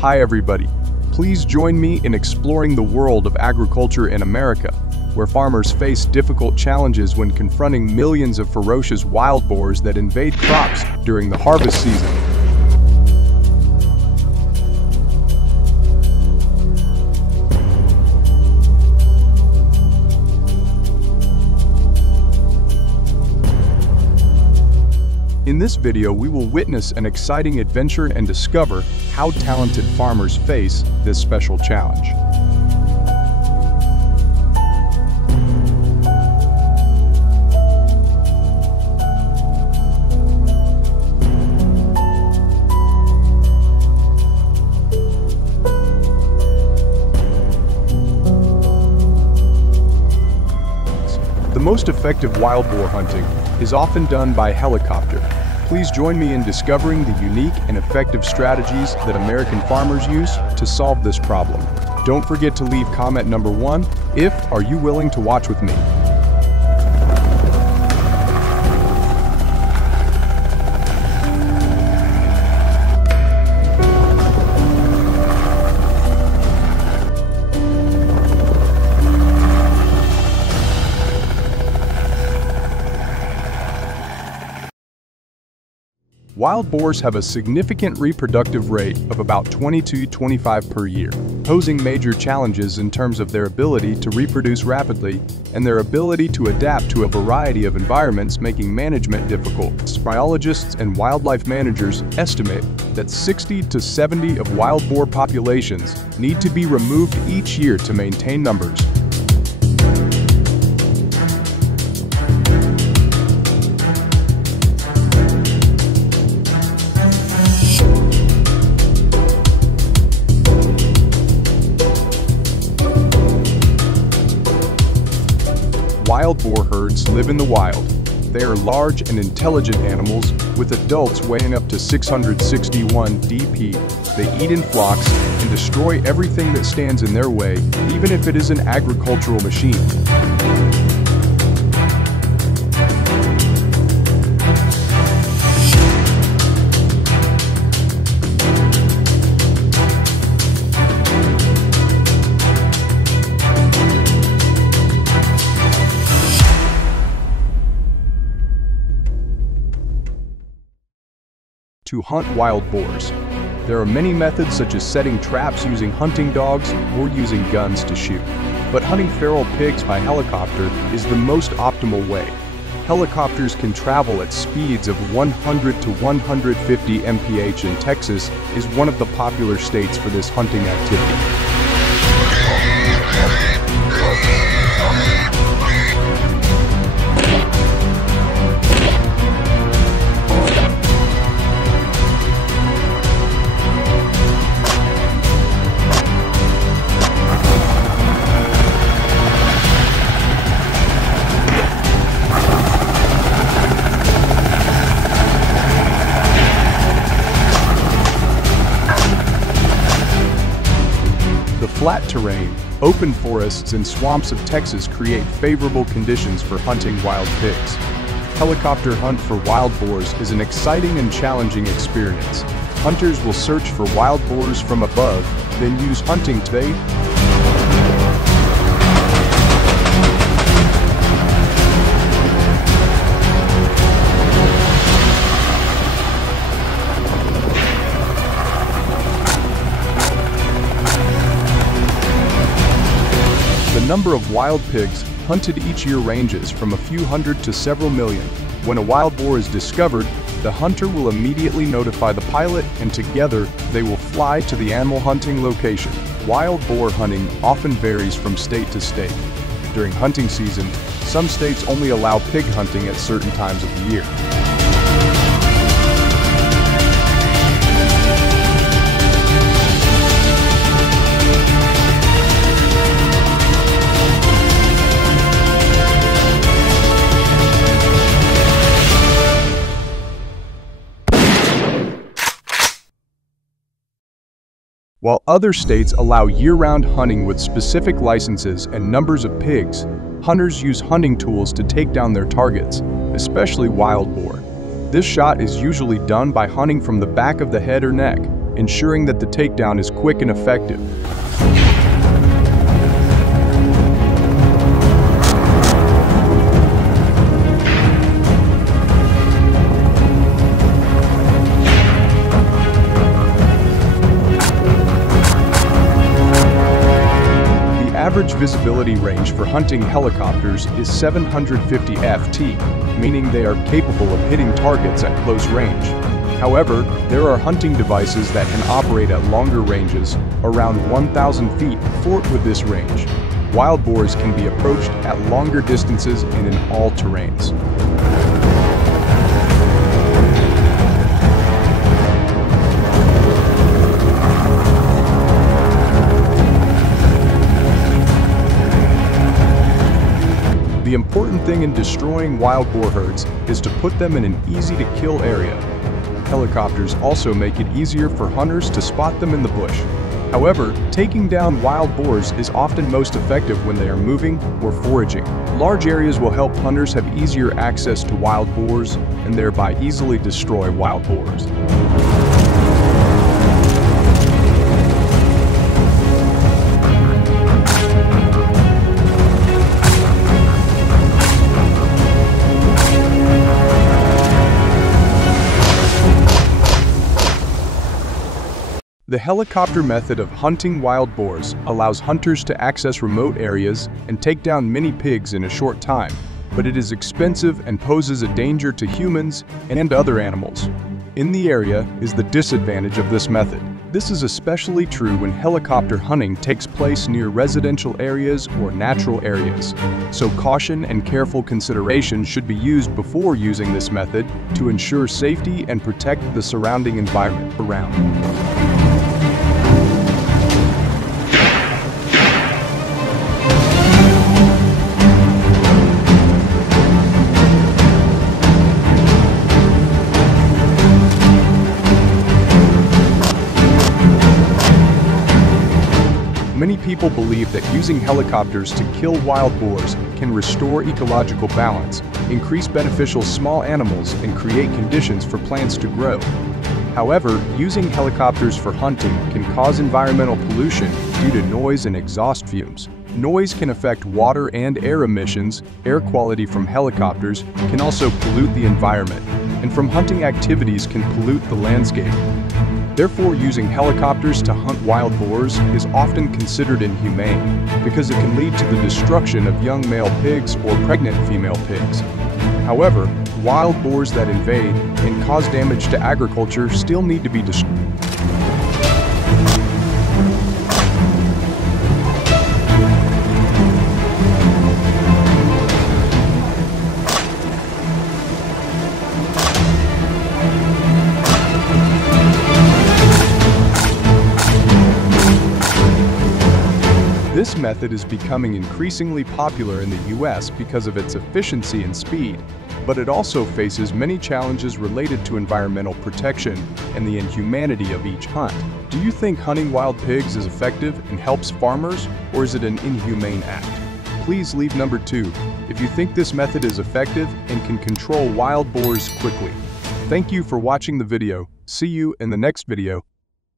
Hi everybody, please join me in exploring the world of agriculture in America, where farmers face difficult challenges when confronting millions of ferocious wild boars that invade crops during the harvest season. In this video, we will witness an exciting adventure and discover how talented farmers face this special challenge. The most effective wild boar hunting is often done by helicopter. Please join me in discovering the unique and effective strategies that American farmers use to solve this problem. Don't forget to leave comment number 1 if are you willing to watch with me. Wild boars have a significant reproductive rate of about 20 to 25 per year, posing major challenges in terms of their ability to reproduce rapidly and their ability to adapt to a variety of environments, making management difficult. Biologists and wildlife managers estimate that 60 to 70 of wild boar populations need to be removed each year to maintain numbers. Wild boar herds live in the wild. They are large and intelligent animals, with adults weighing up to 661 dp. They eat in flocks and destroy everything that stands in their way, even if it is an agricultural machine. To hunt wild boars, there are many methods such as setting traps using hunting dogs or using guns to shoot. But hunting feral pigs by helicopter is the most optimal way. Helicopters can travel at speeds of 100 to 150 mph, and Texas is one of the popular states for this hunting activity. Flat terrain, open forests, and swamps of Texas create favorable conditions for hunting wild pigs. Helicopter hunt for wild boars is an exciting and challenging experience. Hunters will search for wild boars from above, then use hunting bait, The number of wild pigs hunted each year ranges from a few hundred to several million. When a wild boar is discovered, the hunter will immediately notify the pilot, and together they will fly to the animal hunting location. Wild boar hunting often varies from state to state. During hunting season, some states only allow pig hunting at certain times of the year. While other states allow year-round hunting with specific licenses and numbers of pigs, hunters use hunting tools to take down their targets, especially wild boar. This shot is usually done by hunting from the back of the head or neck, ensuring that the takedown is quick and effective. The average visibility range for hunting helicopters is 750 ft, meaning they are capable of hitting targets at close range. However, there are hunting devices that can operate at longer ranges, around 1,000 feet. With this range, wild boars can be approached at longer distances and in all terrains. The important thing in destroying wild boar herds is to put them in an easy-to-kill area. Helicopters also make it easier for hunters to spot them in the bush. However, taking down wild boars is often most effective when they are moving or foraging. Large areas will help hunters have easier access to wild boars and thereby easily destroy wild boars. The helicopter method of hunting wild boars allows hunters to access remote areas and take down many pigs in a short time, but it is expensive and poses a danger to humans and other animals. In the area is the disadvantage of this method. This is especially true when helicopter hunting takes place near residential areas or natural areas, so caution and careful consideration should be used before using this method to ensure safety and protect the surrounding environment around. Many people believe that using helicopters to kill wild boars can restore ecological balance, increase beneficial small animals, and create conditions for plants to grow. However, using helicopters for hunting can cause environmental pollution due to noise and exhaust fumes. Noise can affect water and air emissions. Air quality from helicopters can also pollute the environment, and from hunting activities can pollute the landscape. Therefore, using helicopters to hunt wild boars is often considered inhumane because it can lead to the destruction of young male pigs or pregnant female pigs. However, wild boars that invade and cause damage to agriculture still need to be destroyed. This method is becoming increasingly popular in the US because of its efficiency and speed, but it also faces many challenges related to environmental protection and the inhumanity of each hunt. Do you think hunting wild pigs is effective and helps farmers, or is it an inhumane act? Please leave number 2 if you think this method is effective and can control wild boars quickly. Thank you for watching the video. See you in the next video.